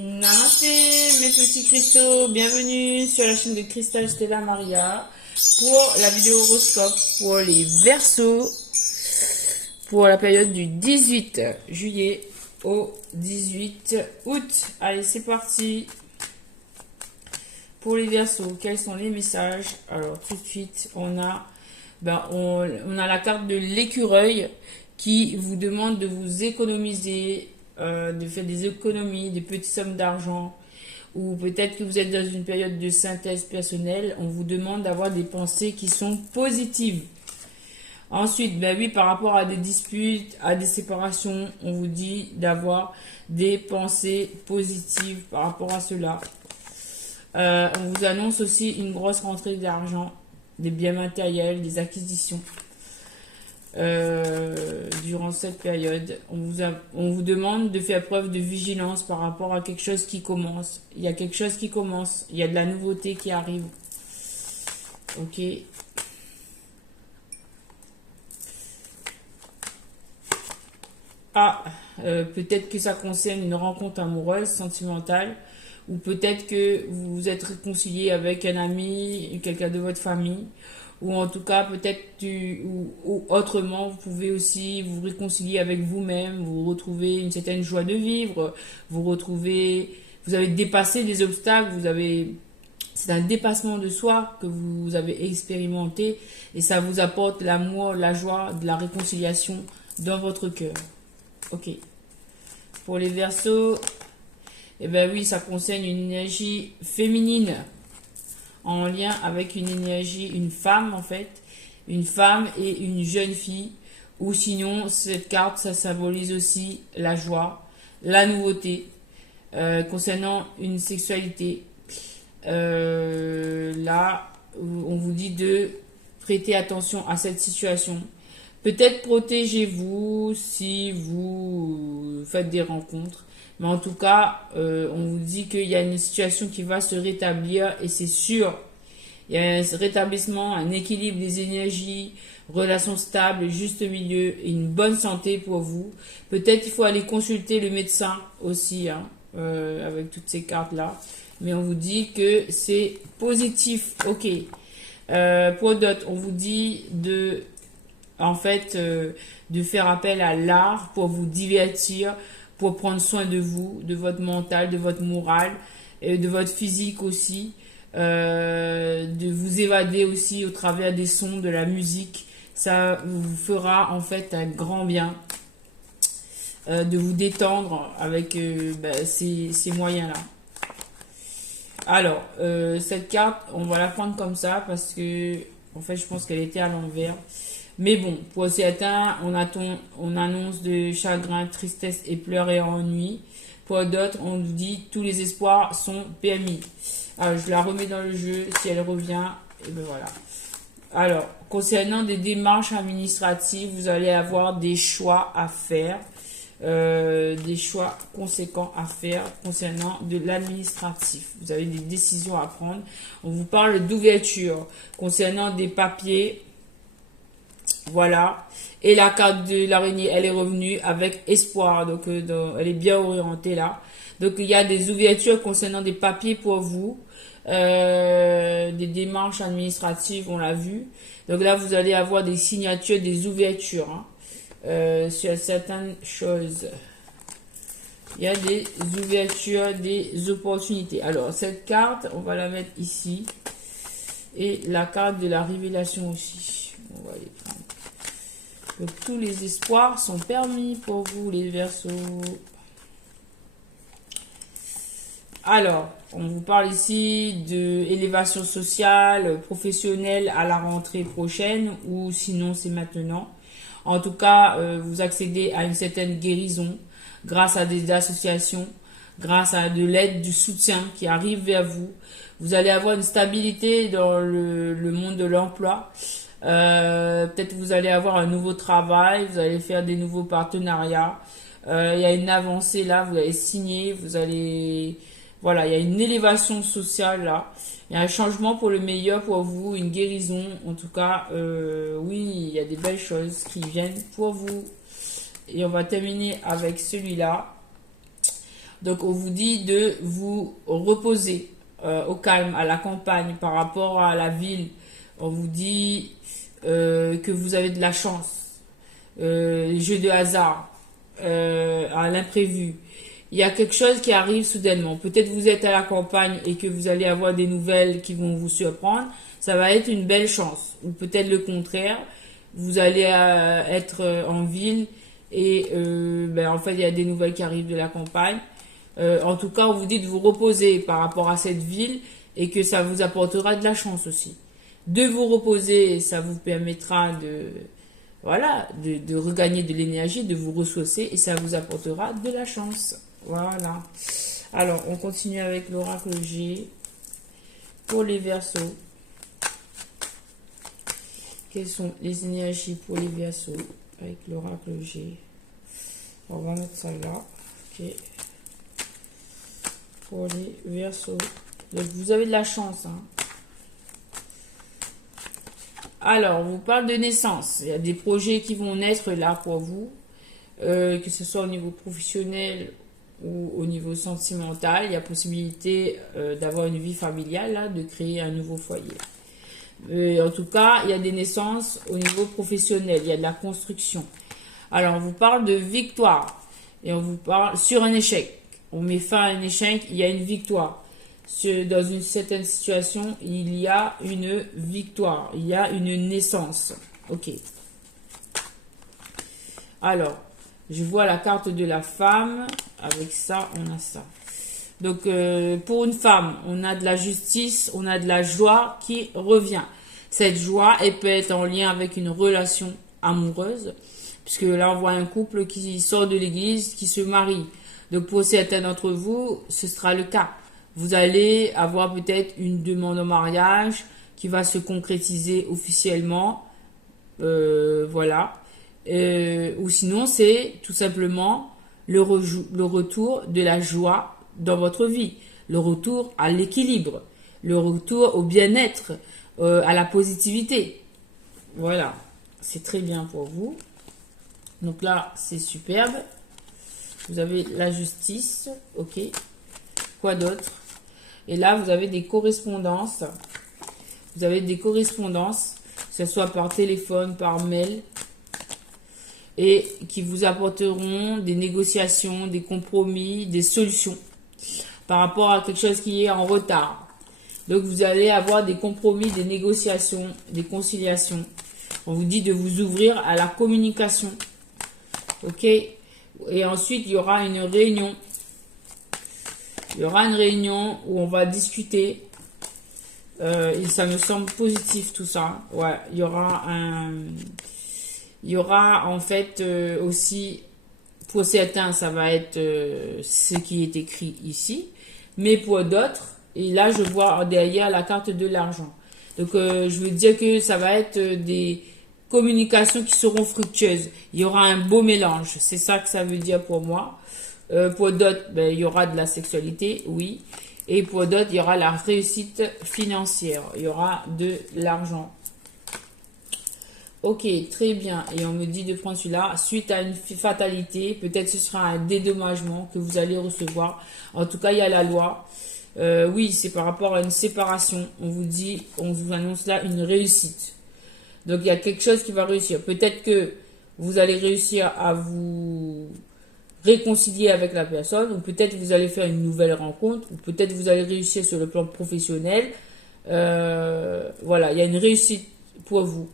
Namaste mes petits cristaux, bienvenue sur la chaîne de Cristal Stella Maria pour la vidéo horoscope pour les Verseaux pour la période du 18 juillet au 18 août. Allez, c'est parti pour les Verseaux. Quels sont les messages? Alors tout de suite, on a la carte de l'écureuil qui vous demande de vous économiser, de faire des économies, des petites sommes d'argent, ou peut-être que vous êtes dans une période de synthèse personnelle. On vous demande d'avoir des pensées qui sont positives. Ensuite, oui, par rapport à des disputes, à des séparations, on vous dit d'avoir des pensées positives par rapport à cela. On vous annonce aussi une grosse rentrée d'argent, des biens matériels, des acquisitions. Durant cette période, on vous demande de faire preuve de vigilance par rapport à quelque chose qui commence. Il y a quelque chose qui commence, il y a de la nouveauté qui arrive. Ok. Peut-être que ça concerne une rencontre amoureuse, sentimentale, ou peut-être que vous vous êtes réconcilié avec un ami, quelqu'un de votre famille, ou en tout cas peut-être ou autrement, vous pouvez aussi vous réconcilier avec vous-même, vous retrouver une certaine joie de vivre, vous avez dépassé des obstacles, c'est un dépassement de soi que vous avez expérimenté et ça vous apporte l'amour, la joie, de la réconciliation dans votre cœur. Ok. Pour les Verseaux, oui, ça concerne une énergie féminine en lien avec une énergie, une femme en fait, une femme et une jeune fille, ou sinon cette carte ça symbolise aussi la joie, la nouveauté, concernant une sexualité. Là, on vous dit de prêter attention à cette situation. Peut-être protégez-vous si vous faites des rencontres. Mais en tout cas, on vous dit qu'il y a une situation qui va se rétablir et c'est sûr. Il y a un rétablissement, un équilibre des énergies, relations stables, juste milieu et une bonne santé pour vous. Peut-être qu'il faut aller consulter le médecin aussi, avec toutes ces cartes-là. Mais on vous dit que c'est positif. Ok. Pour d'autres, on vous dit de faire appel à l'art pour vous divertir, pour prendre soin de vous, de votre mental, de votre moral, et de votre physique aussi, de vous évader aussi au travers des sons, de la musique. Ça vous fera en fait un grand bien, de vous détendre avec ces moyens-là. Alors, cette carte, on va la prendre comme ça parce que, en fait, je pense qu'elle était à l'envers. Mais bon, pour certains, on annonce de chagrin, tristesse et pleurs et ennui. Pour d'autres, on nous dit tous les espoirs sont permis. Alors, je la remets dans le jeu. Si elle revient, et ben voilà. Alors, concernant des démarches administratives, vous allez avoir des choix à faire. Des choix conséquents à faire concernant de l'administratif. Vous avez des décisions à prendre. On vous parle d'ouverture concernant des papiers. Voilà. Et la carte de l'araignée, elle est revenue avec espoir. Donc, elle est bien orientée là. Donc, il y a des ouvertures concernant des papiers pour vous. Des démarches administratives, on l'a vu. Donc là, vous allez avoir des signatures, des ouvertures sur certaines choses. Il y a des ouvertures, des opportunités. Alors, cette carte, on va la mettre ici. Et la carte de la révélation aussi. On va les prendre. Donc, tous les espoirs sont permis pour vous, les Verseaux. Alors, on vous parle ici de élévation sociale, professionnelle à la rentrée prochaine, ou sinon c'est maintenant. En tout cas, vous accédez à une certaine guérison grâce à des associations, grâce à de l'aide, du soutien qui arrive vers vous. Vous allez avoir une stabilité dans le monde de l'emploi. Peut-être vous allez avoir un nouveau travail, vous allez faire des nouveaux partenariats. Il y a une avancée là, vous allez signer, voilà, il y a une élévation sociale là. Il y a un changement pour le meilleur pour vous, une guérison. En tout cas, oui, il y a des belles choses qui viennent pour vous. Et on va terminer avec celui-là. Donc, on vous dit de vous reposer au calme, à la campagne, par rapport à la ville. On vous dit que vous avez de la chance, jeu de hasard, à l'imprévu. Il y a quelque chose qui arrive soudainement. Peut-être vous êtes à la campagne et que vous allez avoir des nouvelles qui vont vous surprendre. Ça va être une belle chance. Ou peut-être le contraire. Vous allez être en ville et en fait, il y a des nouvelles qui arrivent de la campagne. En tout cas, on vous dit de vous reposer par rapport à cette ville et que ça vous apportera de la chance aussi. De vous reposer, ça vous permettra de regagner de l'énergie, de vous ressourcer et ça vous apportera de la chance. Voilà. Alors, on continue avec l'oracle G pour les Verseaux. Quelles sont les énergies pour les Verseaux avec l'oracle G? On va mettre ça là. Ok. Pour les Verseaux. Donc, vous avez de la chance. Hein. Alors, on vous parle de naissance. Il y a des projets qui vont naître là pour vous. Que ce soit au niveau professionnel ou au niveau sentimental. Il y a possibilité d'avoir une vie familiale, là, de créer un nouveau foyer. En tout cas, il y a des naissances au niveau professionnel. Il y a de la construction. Alors, on vous parle de victoire. Et on vous parle sur un échec. On met fin à un échec, il y a une victoire. Dans une certaine situation, il y a une victoire. Il y a une naissance. Ok. Alors, je vois la carte de la femme. Avec ça, on a ça. Donc, pour une femme, on a de la justice, on a de la joie qui revient. Cette joie, elle peut être en lien avec une relation amoureuse. Puisque là, on voit un couple qui sort de l'église, qui se marie. Donc, pour certains d'entre vous, ce sera le cas. Vous allez avoir peut-être une demande en mariage qui va se concrétiser officiellement. Voilà. Ou sinon, c'est tout simplement le retour de la joie dans votre vie. Le retour à l'équilibre. Le retour au bien-être, à la positivité. Voilà. C'est très bien pour vous. Donc là, c'est superbe. Vous avez la justice. Ok. Quoi d'autre? Et là, vous avez des correspondances. Vous avez des correspondances, que ce soit par téléphone, par mail, et qui vous apporteront des négociations, des compromis, des solutions par rapport à quelque chose qui est en retard. Donc, vous allez avoir des compromis, des négociations, des conciliations. On vous dit de vous ouvrir à la communication. Ok? Et ensuite, il y aura une réunion. Il y aura une réunion où on va discuter. Et ça me semble positif tout ça. Ouais, il y aura en fait aussi, pour certains, ça va être ce qui est écrit ici. Mais pour d'autres, et là je vois derrière la carte de l'argent. Donc je veux dire que ça va être des communications qui seront fructueuses. Il y aura un beau mélange. C'est ça que ça veut dire pour moi. Pour d'autres, il y aura de la sexualité, oui. Et pour d'autres, il y aura la réussite financière. Il y aura de l'argent. Ok, très bien. Et on me dit de prendre celui-là. Suite à une fatalité, peut-être ce sera un dédommagement que vous allez recevoir. En tout cas, il y a la loi. Oui, c'est par rapport à une séparation. On vous annonce là une réussite. Donc, il y a quelque chose qui va réussir. Peut-être que vous allez réussir à vous réconcilier avec la personne, ou peut-être vous allez faire une nouvelle rencontre, ou peut-être vous allez réussir sur le plan professionnel. Voilà, il y a une réussite pour vous.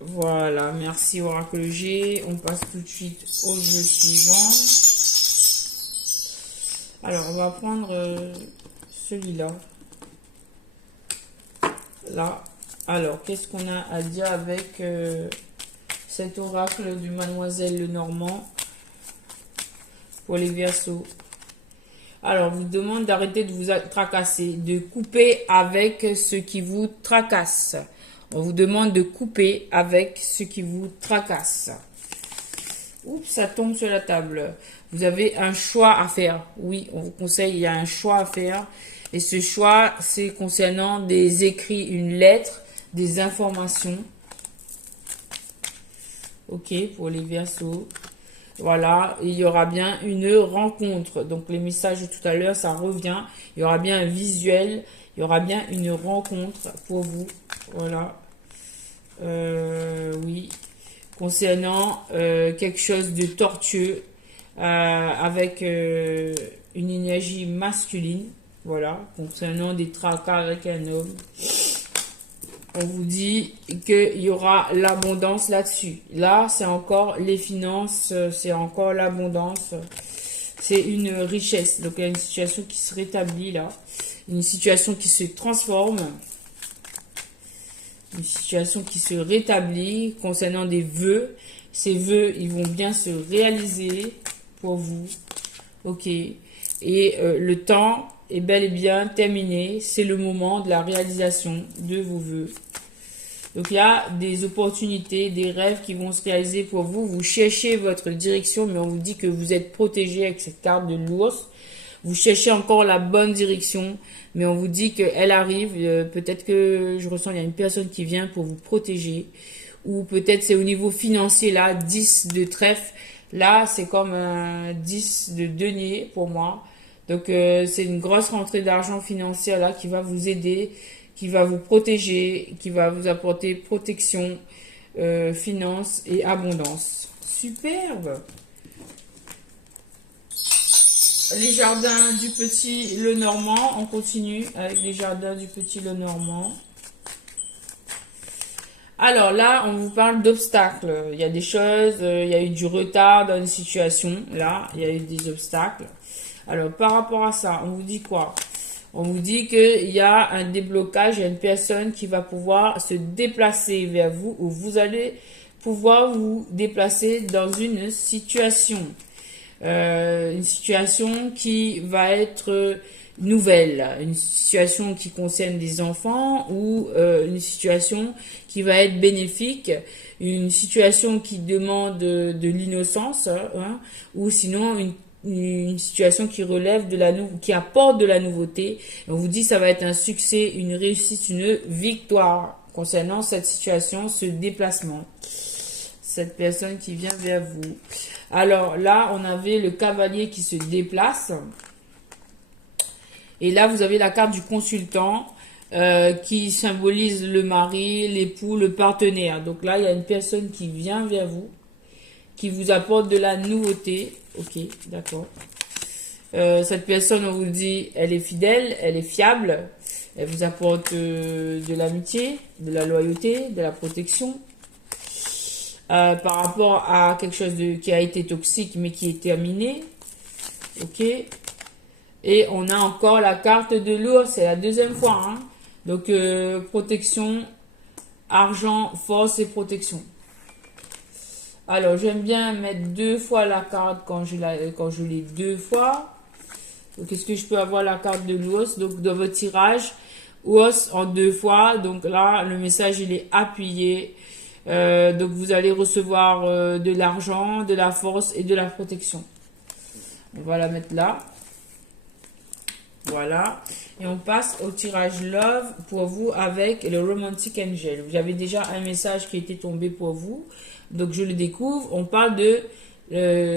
Voilà, merci Oracle G. On passe tout de suite au jeu suivant. Alors, on va prendre celui-là. Là. Alors, qu'est-ce qu'on a à dire avec cet oracle de Mademoiselle Lenormand pour les Verseaux? Alors, on vous demande d'arrêter de vous tracasser, de couper avec ce qui vous tracasse. On vous demande de couper avec ce qui vous tracasse. Oups, ça tombe sur la table. Vous avez un choix à faire. Oui, on vous conseille, il y a un choix à faire. Et ce choix, c'est concernant des écrits, une lettre, des informations. Ok, pour les Verseaux. Voilà, il y aura bien une rencontre. Donc les messages de tout à l'heure, ça revient. Il y aura bien un visuel. Il y aura bien une rencontre pour vous. Voilà. Oui. Concernant quelque chose de tortueux avec une énergie masculine. Voilà. Concernant des tracas avec un homme. On vous dit qu'il y aura l'abondance là-dessus. Là, c'est encore les finances, c'est encore l'abondance. C'est une richesse. Donc, il y a une situation qui se rétablit là. Une situation qui se transforme. Une situation qui se rétablit concernant des vœux. Ces vœux, ils vont bien se réaliser pour vous. Ok. Et le temps est bel et bien terminé. C'est le moment de la réalisation de vos vœux. Donc il y a des opportunités, des rêves qui vont se réaliser pour vous. Vous cherchez votre direction, mais on vous dit que vous êtes protégé avec cette carte de l'ours. Vous cherchez encore la bonne direction, mais on vous dit qu'elle arrive. Peut-être que je ressens qu'il y a une personne qui vient pour vous protéger. Ou peut-être c'est au niveau financier, là, 10 de trèfle. Là, c'est comme un 10 de denier pour moi. Donc c'est une grosse rentrée d'argent financière là qui va vous aider, qui va vous protéger, qui va vous apporter protection, finance et abondance. Superbe. Les jardins du Petit Lenormand, on continue avec les jardins du Petit Lenormand. Alors là, on vous parle d'obstacles. Il y a des choses, il y a eu du retard dans une situation. Là, il y a eu des obstacles. Alors, par rapport à ça, on vous dit quoi? On vous dit qu'il y a un déblocage, il y a une personne qui va pouvoir se déplacer vers vous ou vous allez pouvoir vous déplacer dans une situation. Une situation qui va être nouvelle, une situation qui concerne des enfants ou une situation qui va être bénéfique, une situation qui demande de l'innocence, hein, ou sinon une situation qui relève qui apporte de la nouveauté. On vous dit ça va être un succès, une réussite, une victoire concernant cette situation, ce déplacement. Cette personne qui vient vers vous. Alors là, on avait le cavalier qui se déplace. Et là, vous avez la carte du consultant qui symbolise le mari, l'époux, le partenaire. Donc là, il y a une personne qui vient vers vous, qui vous apporte de la nouveauté. Ok, d'accord. Cette personne, on vous dit, elle est fidèle, elle est fiable. Elle vous apporte de l'amitié, de la loyauté, de la protection. Par rapport à quelque chose qui a été toxique mais qui est terminé. Ok. Et on a encore la carte de l'ours, c'est la deuxième fois. Hein. Donc protection, argent, force et protection. Alors j'aime bien mettre 2 fois la carte quand je l'ai 2 fois. Donc est-ce que je peux avoir la carte de l'ours? Donc dans votre tirage, ours en 2 fois. Donc là le message il est appuyé. Donc vous allez recevoir de l'argent, de la force et de la protection. On va la mettre là. Voilà. Et on passe au tirage Love pour vous avec le Romantic Angel. Vous avez déjà un message qui était tombé pour vous. Donc je le découvre. On parle de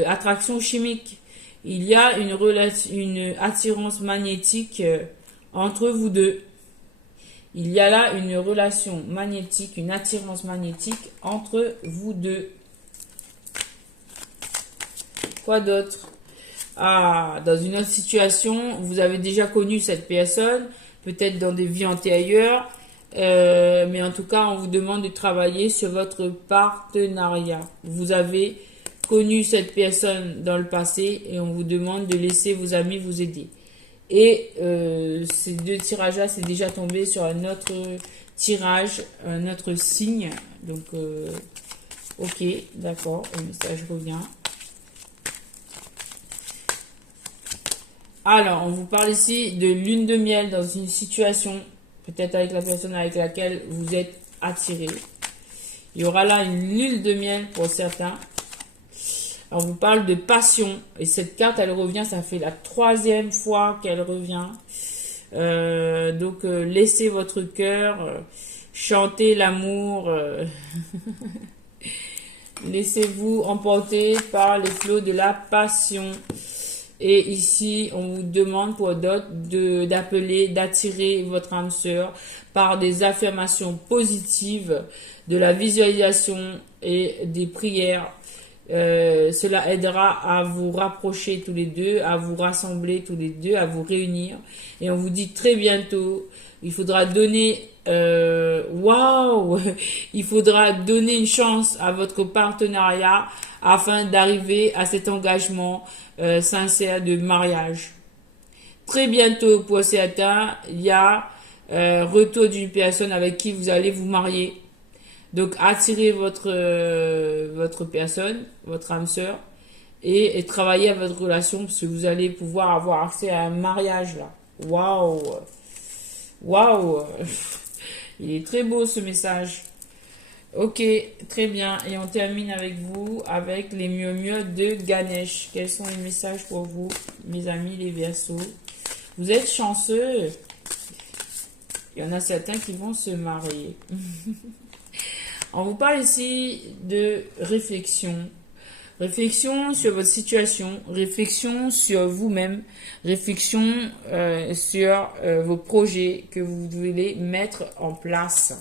attraction chimique. Il y a une attirance magnétique entre vous deux. Il y a là une relation magnétique, une attirance magnétique entre vous deux. Quoi d'autre? Ah, dans une autre situation, vous avez déjà connu cette personne, peut-être dans des vies antérieures, mais en tout cas, on vous demande de travailler sur votre partenariat. Vous avez connu cette personne dans le passé et on vous demande de laisser vos amis vous aider. Et ces 2 tirages-là, c'est déjà tombé sur un autre tirage, un autre signe. Donc, ok, d'accord, le message revient. Alors, on vous parle ici de lune de miel dans une situation, peut-être avec la personne avec laquelle vous êtes attiré. Il y aura là une lune de miel pour certains. On vous parle de passion. Et cette carte, elle revient, ça fait la 3e fois qu'elle revient. Donc, laissez votre cœur chanter l'amour. Laissez-vous emporter par les flots de la passion. Et ici, on vous demande pour d'autres d'appeler, d'attirer votre âme sœur par des affirmations positives, de la visualisation et des prières. Cela aidera à vous rapprocher tous les deux, à vous rassembler tous les deux, à vous réunir. Et on vous dit très bientôt, il faudra donner, waouh, il faudra donner une chance à votre partenariat afin d'arriver à cet engagement sincère de mariage. Très bientôt pour certains, il y a retour d'une personne avec qui vous allez vous marier. Donc attirez votre personne, votre âme sœur, et travaillez à votre relation parce que vous allez pouvoir avoir accès à un mariage là. Waouh, waouh, il est très beau ce message. Ok, très bien. Et on termine avec vous, avec les murmures de Ganesh. Quels sont les messages pour vous, mes amis les Verseaux? Vous êtes chanceux. Il y en a certains qui vont se marier. On vous parle ici de réflexion. Réflexion sur votre situation, réflexion sur vous-même, réflexion sur vos projets que vous voulez mettre en place.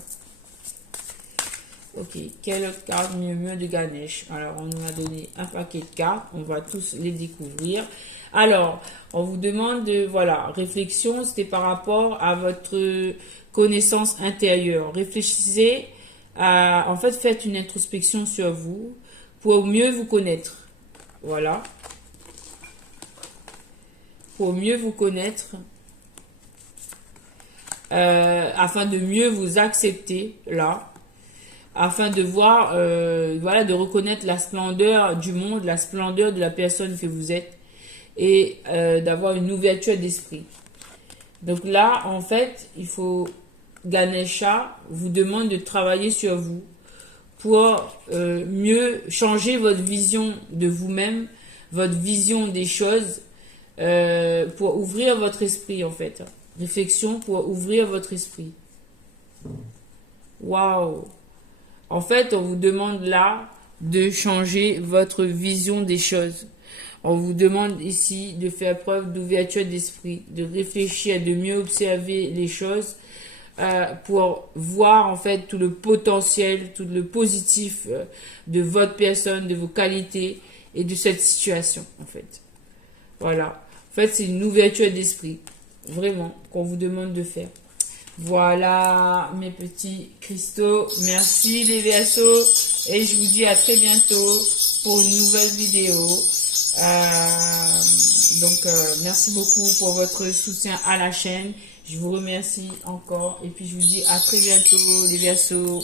Ok, quelle autre carte murmure de Ganesh? Alors, on nous a donné un paquet de cartes, on va tous les découvrir. Alors, on vous demande de, voilà, réflexion, c'était par rapport à votre connaissance intérieure. Réfléchissez à, en fait, faites une introspection sur vous pour mieux vous connaître. Voilà. Pour mieux vous connaître, afin de mieux vous accepter, là. Afin de voir, voilà, de reconnaître la splendeur du monde, la splendeur de la personne que vous êtes et d'avoir une ouverture d'esprit. Donc là, en fait, il faut, Ganesha vous demande de travailler sur vous pour mieux changer votre vision de vous-même, votre vision des choses, pour ouvrir votre esprit, en fait. Réflexion pour ouvrir votre esprit. Waouh! En fait, on vous demande là de changer votre vision des choses. On vous demande ici de faire preuve d'ouverture d'esprit, de réfléchir, de mieux observer les choses pour voir en fait tout le potentiel, tout le positif de votre personne, de vos qualités et de cette situation en fait. Voilà. En fait, c'est une ouverture d'esprit, vraiment, qu'on vous demande de faire. Voilà mes petits cristaux. Merci les Verseaux. Et je vous dis à très bientôt pour une nouvelle vidéo. Merci beaucoup pour votre soutien à la chaîne. Je vous remercie encore. Et puis je vous dis à très bientôt les Verseaux.